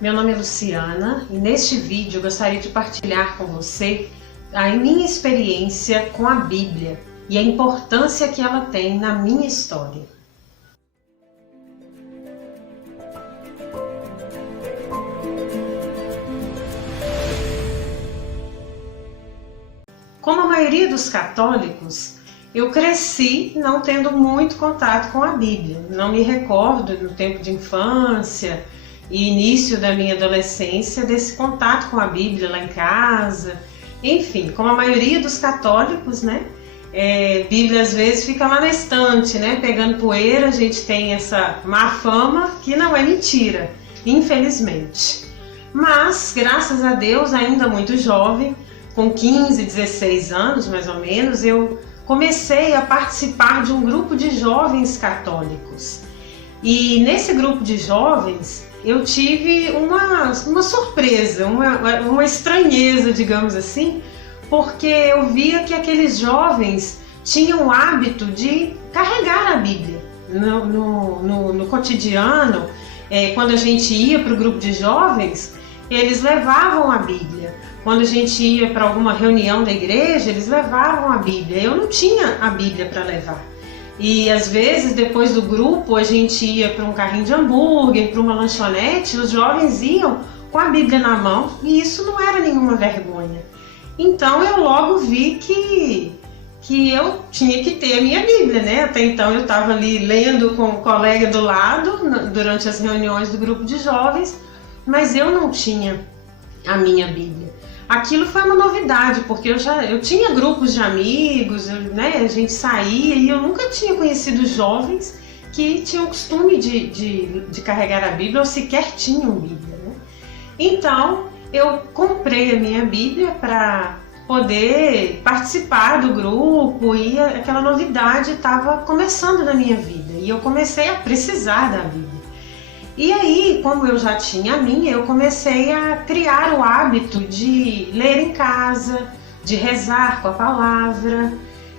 Meu nome é Luciana e neste vídeo eu gostaria de partilhar com você a minha experiência com a Bíblia e a importância que ela tem na minha história. Como a maioria dos católicos, eu cresci não tendo muito contato com a Bíblia. Não me recordo no tempo de infância e início da minha adolescência desse contato com a Bíblia lá em casa. Enfim, como a maioria dos católicos, né? Bíblia às vezes fica lá na estante, né? Pegando poeira, a gente tem essa má fama que não é mentira, infelizmente. Mas, graças a Deus, ainda muito jovem, com 15, 16 anos mais ou menos, eu comecei a participar de um grupo de jovens católicos. E nesse grupo de jovens eu tive uma surpresa, uma estranheza, digamos assim, porque eu via que aqueles jovens tinham o hábito de carregar a Bíblia no cotidiano. Quando a gente ia para o grupo de jovens, eles levavam a Bíblia. Quando a gente ia para alguma reunião da igreja, eles levavam a Bíblia. Eu não tinha a Bíblia para levar. E às vezes, depois do grupo, a gente ia para um carrinho de hambúrguer, para uma lanchonete, os jovens iam com a Bíblia na mão e isso não era nenhuma vergonha. Então eu logo vi que eu tinha que ter a minha Bíblia, né? Até então eu estava ali lendo com o colega do lado, durante as reuniões do grupo de jovens, mas eu não tinha a minha Bíblia. Aquilo foi uma novidade, porque eu tinha grupos de amigos, né, a gente saía e eu nunca tinha conhecido jovens que tinham o costume de carregar a Bíblia ou sequer tinham Bíblia, né? Então eu comprei a minha Bíblia para poder participar do grupo e aquela novidade estava começando na minha vida e eu comecei a precisar da Bíblia. E aí, como eu já tinha a minha, eu comecei a criar o hábito de ler em casa, de rezar com a palavra.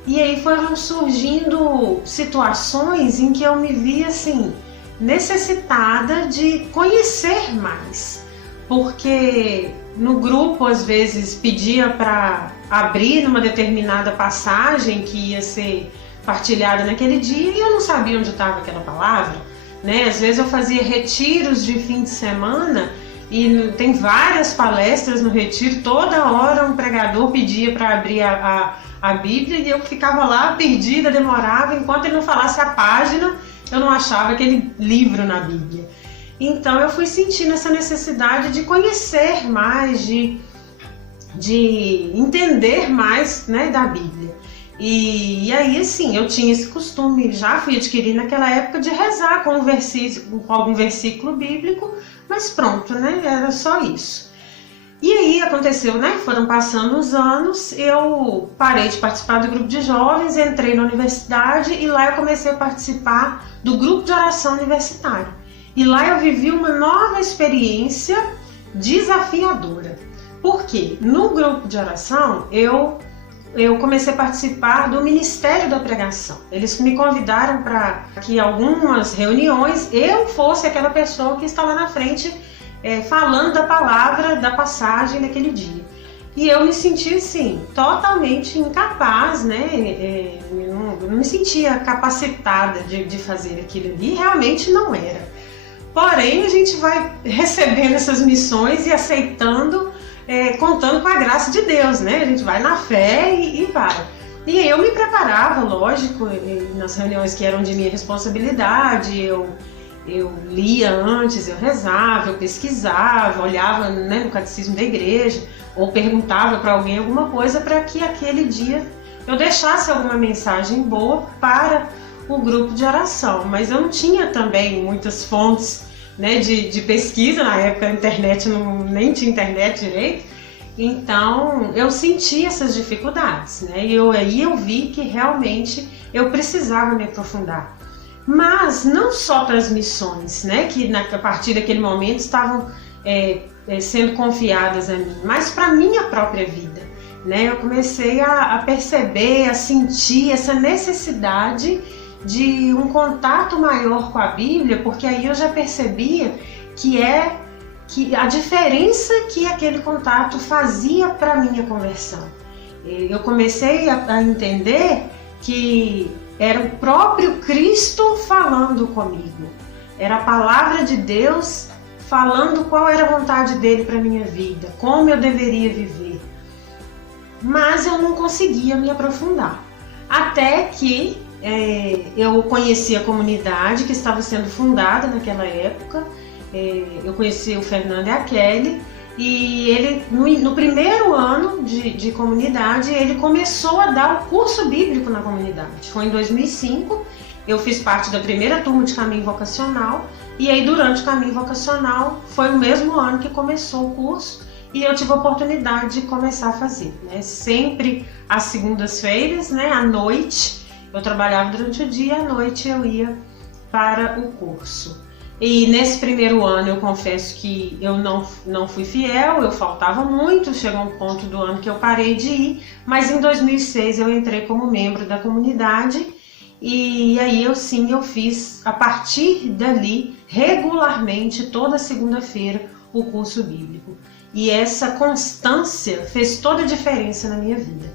E aí foram surgindo situações em que eu me via assim, necessitada de conhecer mais. Porque no grupo, às vezes, pedia para abrir numa determinada passagem que ia ser partilhada naquele dia e eu não sabia onde estava aquela palavra. Né? Às vezes eu fazia retiros de fim de semana e tem várias palestras no retiro, toda hora um pregador pedia para abrir a Bíblia e eu ficava lá perdida, demorava, enquanto ele não falasse a página eu não achava aquele livro na Bíblia. Então eu fui sentindo essa necessidade de conhecer mais, de entender mais, né, da Bíblia. E aí, assim, eu tinha esse costume, já fui adquirir naquela época de rezar com algum versículo bíblico, mas pronto, né? Era só isso. E aí aconteceu, né? Foram passando os anos, eu parei de participar do grupo de jovens, entrei na universidade e lá eu comecei a participar do grupo de oração universitário. E lá eu vivi uma nova experiência desafiadora. Por quê? No grupo de oração, eu comecei a participar do Ministério da Pregação. Eles me convidaram para que em algumas reuniões eu fosse aquela pessoa que está lá na frente falando da palavra, da passagem daquele dia. E eu me senti assim, totalmente incapaz, né? Não me sentia capacitada de fazer aquilo ali, realmente não era. Porém, a gente vai recebendo essas missões e aceitando, contando com a graça de Deus, né? A gente vai na fé e vai. E eu me preparava, lógico, nas reuniões que eram de minha responsabilidade, eu lia antes, eu rezava, eu pesquisava, olhava, né, no catecismo da igreja, ou perguntava para alguém alguma coisa para que aquele dia eu deixasse alguma mensagem boa para o grupo de oração. Mas eu não tinha também muitas fontes, né, de pesquisa, na época a internet nem tinha internet direito, então eu senti essas dificuldades, né, e aí eu vi que realmente eu precisava me aprofundar, mas não só para as missões, né, que a partir daquele momento estavam sendo confiadas a mim, mas para a minha própria vida, né, eu comecei a perceber, a sentir essa necessidade de um contato maior com a Bíblia, porque aí eu já percebia que que a diferença que aquele contato fazia para a minha conversão. Eu comecei a entender que era o próprio Cristo falando comigo. Era a palavra de Deus falando qual era a vontade dele para minha vida, como eu deveria viver. Mas eu não conseguia me aprofundar. Até que eu conheci a comunidade que estava sendo fundada naquela época. Eu conheci o Fernando e a Kelly, e ele, no primeiro ano de comunidade, ele começou a dar o curso bíblico na comunidade. Foi em 2005, eu fiz parte da primeira turma de caminho vocacional, e aí durante o caminho vocacional foi o mesmo ano que começou o curso, e eu tive a oportunidade de começar a fazer, né? Sempre às segundas-feiras, né, à noite, eu trabalhava durante o dia, à noite eu ia para o curso. E nesse primeiro ano eu confesso que eu não fui fiel, eu faltava muito, chegou um ponto do ano que eu parei de ir, mas em 2006 eu entrei como membro da comunidade, e aí eu fiz a partir dali regularmente toda segunda-feira o curso bíblico. E essa constância fez toda a diferença na minha vida,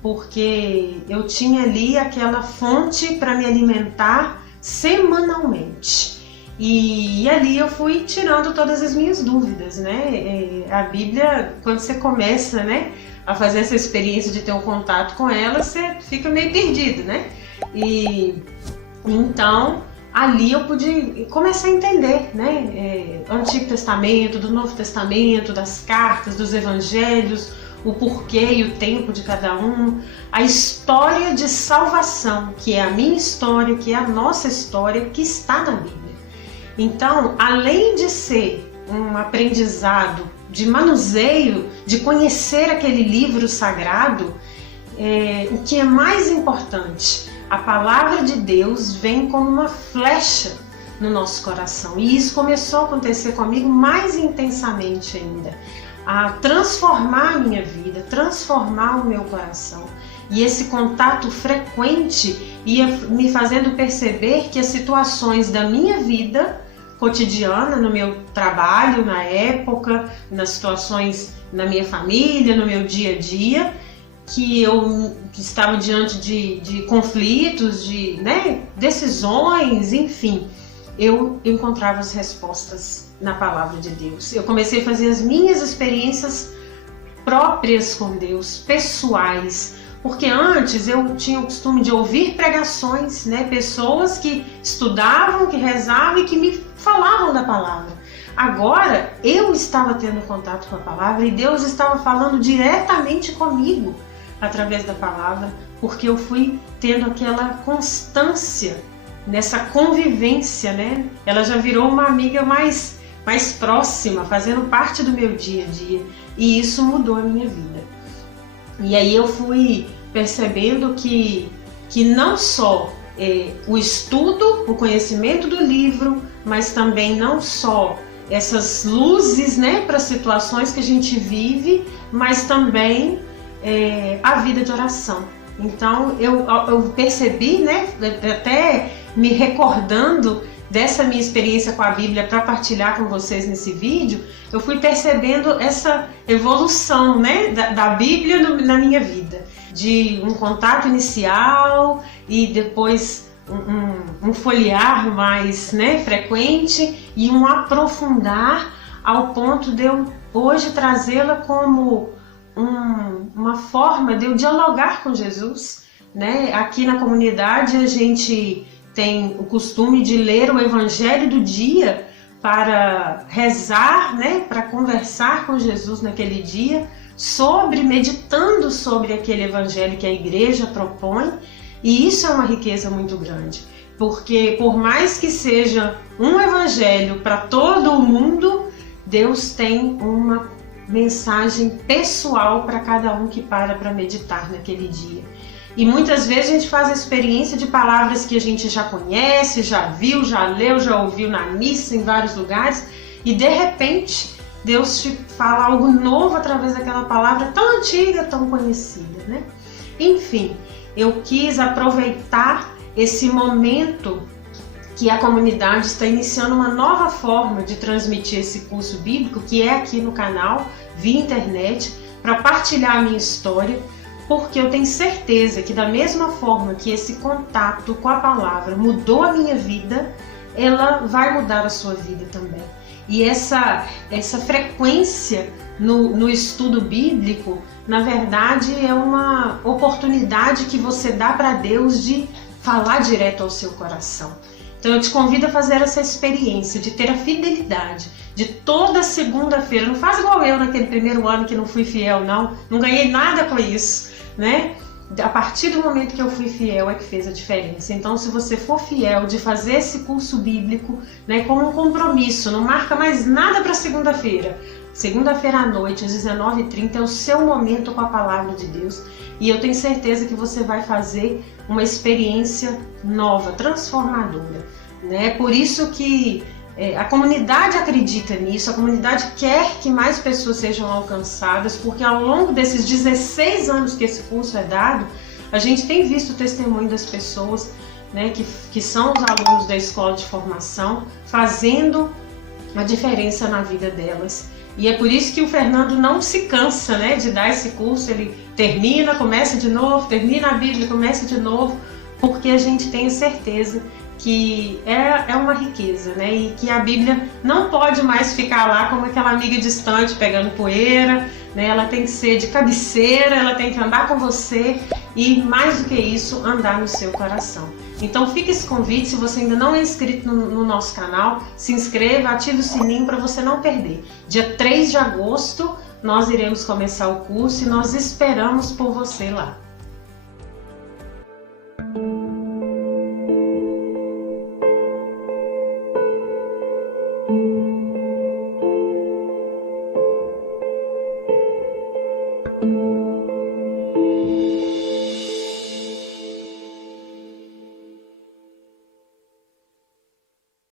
porque eu tinha ali aquela fonte para me alimentar semanalmente. E ali eu fui tirando todas as minhas dúvidas, né? A Bíblia, quando você começa, né, a fazer essa experiência de ter um contato com ela, você fica meio perdido, né? E então ali eu pude começar a entender, né? O Antigo Testamento, do Novo Testamento, das cartas, dos evangelhos, o porquê e o tempo de cada um, a história de salvação, que é a minha história, que é a nossa história, que está na Bíblia. Então, além de ser um aprendizado de manuseio, de conhecer aquele livro sagrado, o que é mais importante, a palavra de Deus vem como uma flecha no nosso coração. E isso começou a acontecer comigo mais intensamente ainda, a transformar a minha vida, transformar o meu coração. E esse contato frequente ia me fazendo perceber que as situações da minha vida cotidiana, no meu trabalho, na época, nas situações na minha família, no meu dia a dia, que eu estava diante de conflitos, de, né, decisões, enfim, eu encontrava as respostas na palavra de Deus. Eu comecei a fazer as minhas experiências próprias com Deus, pessoais, porque antes eu tinha o costume de ouvir pregações, né, pessoas que estudavam, que rezavam e que me falavam da palavra. Agora eu estava tendo contato com a palavra e Deus estava falando diretamente comigo através da palavra, porque eu fui tendo aquela constância nessa convivência, né? Ela já virou uma amiga mais próxima, fazendo parte do meu dia a dia, e isso mudou a minha vida. E aí eu fui percebendo que não só o estudo, o conhecimento do livro, mas também não só essas luzes, né, para situações que a gente vive, mas também a vida de oração. Então eu percebi, né, até me recordando dessa minha experiência com a Bíblia para partilhar com vocês nesse vídeo, eu fui percebendo essa evolução, né, da Bíblia na minha vida, de um contato inicial e depois um folhear mais, né, frequente e um aprofundar ao ponto de eu hoje trazê-la como uma forma de eu dialogar com Jesus, né? Aqui na comunidade a gente tem o costume de ler o Evangelho do dia para rezar, né? Para conversar com Jesus naquele dia, meditando sobre aquele Evangelho que a igreja propõe, e isso é uma riqueza muito grande, porque por mais que seja um Evangelho para todo o mundo, Deus tem uma mensagem pessoal para cada um que para meditar naquele dia. E muitas vezes a gente faz a experiência de palavras que a gente já conhece, já viu, já leu, já ouviu na missa, em vários lugares, e de repente Deus te fala algo novo através daquela palavra tão antiga, tão conhecida, né? Enfim, eu quis aproveitar esse momento que a comunidade está iniciando uma nova forma de transmitir esse curso bíblico, que é aqui no canal, via internet, para partilhar a minha história, porque eu tenho certeza que da mesma forma que esse contato com a palavra mudou a minha vida, ela vai mudar a sua vida também. E essa frequência no estudo bíblico, na verdade, é uma oportunidade que você dá para Deus de falar direto ao seu coração. Então eu te convido a fazer essa experiência, de ter a fidelidade, de toda segunda-feira. Não faz igual eu naquele primeiro ano que não fui fiel, não ganhei nada com isso, né? A partir do momento que eu fui fiel é que fez a diferença. Então, se você for fiel de fazer esse curso bíblico, né, como um compromisso, não marca mais nada para segunda-feira. Segunda-feira à noite, às 19h30, é o seu momento com a palavra de Deus. E eu tenho certeza que você vai fazer uma experiência nova, transformadora, né? Por isso que a comunidade acredita nisso, a comunidade quer que mais pessoas sejam alcançadas, porque ao longo desses 16 anos que esse curso é dado, a gente tem visto o testemunho das pessoas, né, que são os alunos da escola de formação, fazendo a diferença na vida delas. E é por isso que o Fernando não se cansa, né, de dar esse curso. Ele termina, começa de novo, termina a Bíblia, começa de novo, porque a gente tem certeza que é uma riqueza, né? E que a Bíblia não pode mais ficar lá como aquela amiga distante pegando poeira, né? Ela tem que ser de cabeceira, ela tem que andar com você e, mais do que isso, andar no seu coração. Então fica esse convite, se você ainda não é inscrito no nosso canal, se inscreva, ative o sininho para você não perder. Dia 3 de agosto nós iremos começar o curso e nós esperamos por você lá.